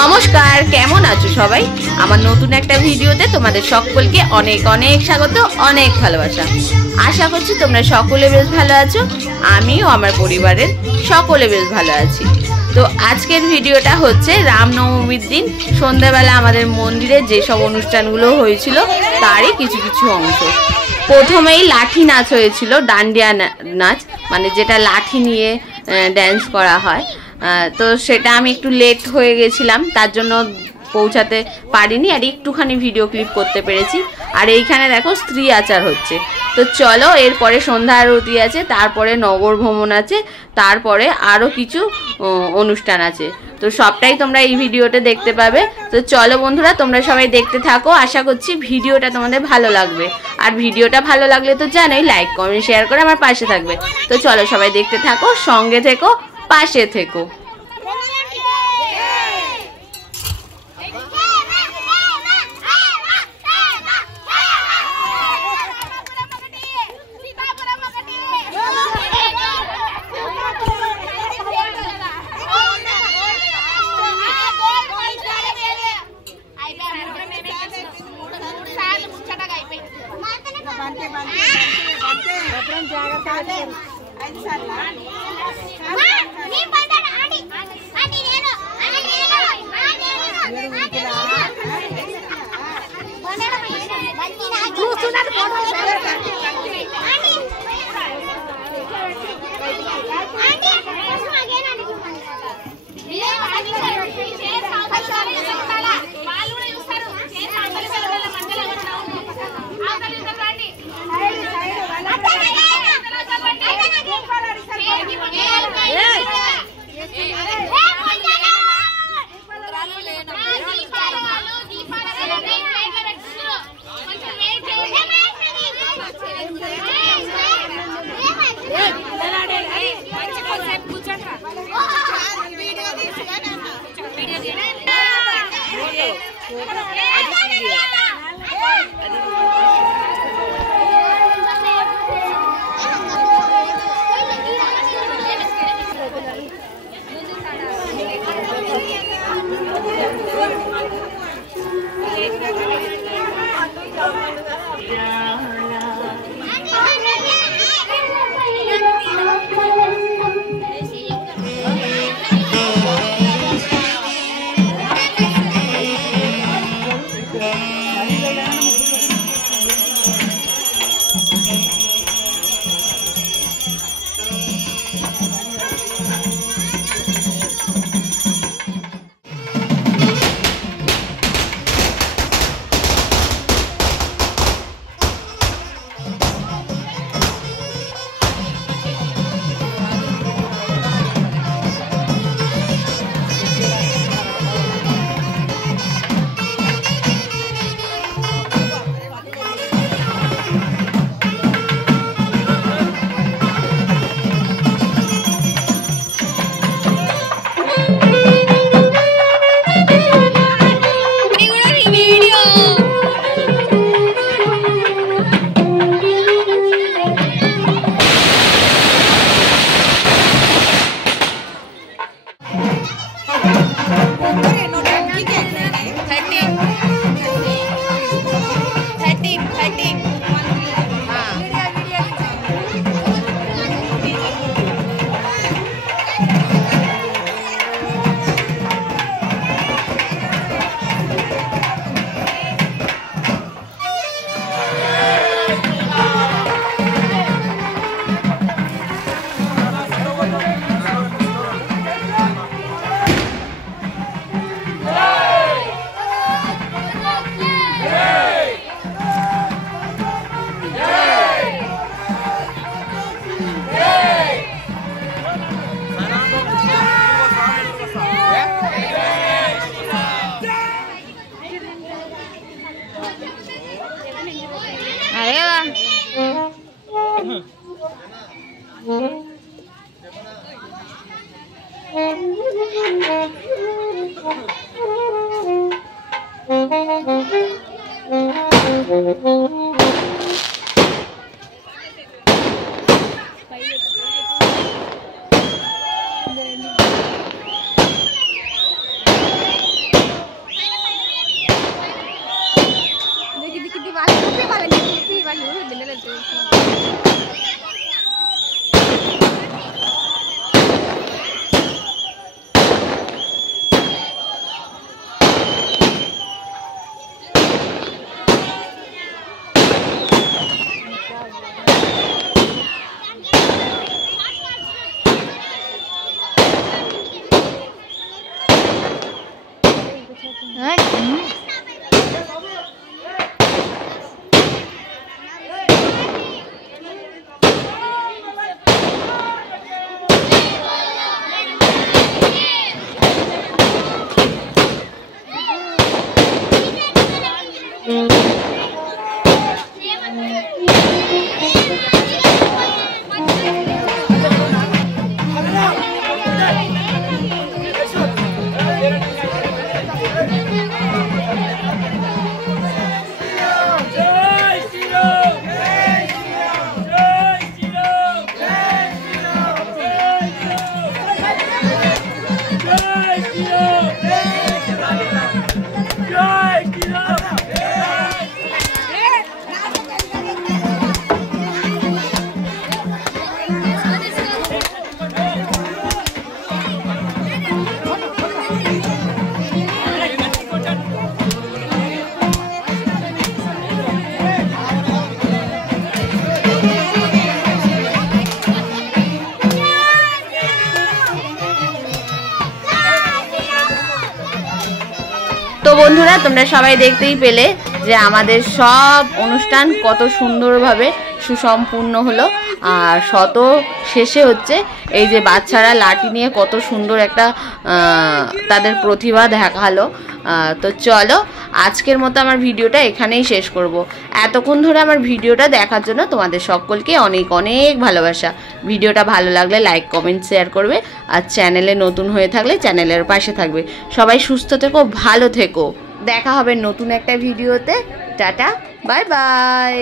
নমস্কার, কেমন আছো সবাই? আমার নতুন একটা ভিডিওতে তোমাদের সকলকে অনেক অনেক স্বাগত, অনেক ভালোবাসা। আশা করছি তোমরা সকলে বেশ ভালো আছো। আমিও আমার পরিবারের সকলে বেশ ভালো আছি। তো আজকের ভিডিওটা হচ্ছে রামনবমীর দিন সন্ধ্যাবেলা আমাদের মন্দিরে যেসব অনুষ্ঠানগুলো হয়েছিল তারই কিছু কিছু অংশ। প্রথমেই লাঠি নাচ হয়েছিল, ডান্ডিয়া নাচ, মানে যেটা লাঠি নিয়ে ড্যান্স করা হয়। তো সেটা আমি একটু লেট হয়ে গেছিলাম, তার জন্য পৌঁছাতে পারিনি, আর একটুখানি ভিডিও ক্লিপ করতে পেরেছি। আর এইখানে দেখো স্ত্রী আচার হচ্ছে। তো চলো, এরপরে সন্ধ্যা আরতি আছে, তারপরে নগর ভ্রমণ আছে, তারপরে আরও কিছু অনুষ্ঠান আছে। তো সবটাই তোমরা এই ভিডিওতে দেখতে পাবে। তো চলো বন্ধুরা, তোমরা সবাই দেখতে থাকো। আশা করছি ভিডিওটা তোমাদের ভালো লাগবে। আর ভিডিওটা ভালো লাগলে তো জানোই, লাইক কমেন্ট শেয়ার করে আমার পাশে থাকবে। তো চলো সবাই দেখতে থাকো, সঙ্গে থেকো, পাশে থেকো। তো বন্ধুরা, তোমরা সবাই দেখতেই পেলে যে আমাদের সব অনুষ্ঠান কত সুন্দরভাবে সুসম্পূর্ণ হলো। আর শত শেষে হচ্ছে এই যে বাচ্চারা লাঠি নিয়ে কত সুন্দর একটা তাদের প্রতিভা দেখালো। তো চলো, আজকের মতো আমার ভিডিওটা এখানেই শেষ করব। এতক্ষণ ধরে আমার ভিডিওটা দেখার জন্য তোমাদের সকলকে অনেক অনেক ভালোবাসা। ভিডিওটা ভালো লাগলে লাইক, কমেন্ট, শেয়ার করবে। আর চ্যানেলে নতুন হয়ে থাকলে চ্যানেলের পাশে থাকবে। সবাই সুস্থ থেকো, ভালো থেকো। দেখা হবে নতুন একটা ভিডিওতে। Tata, bye bye.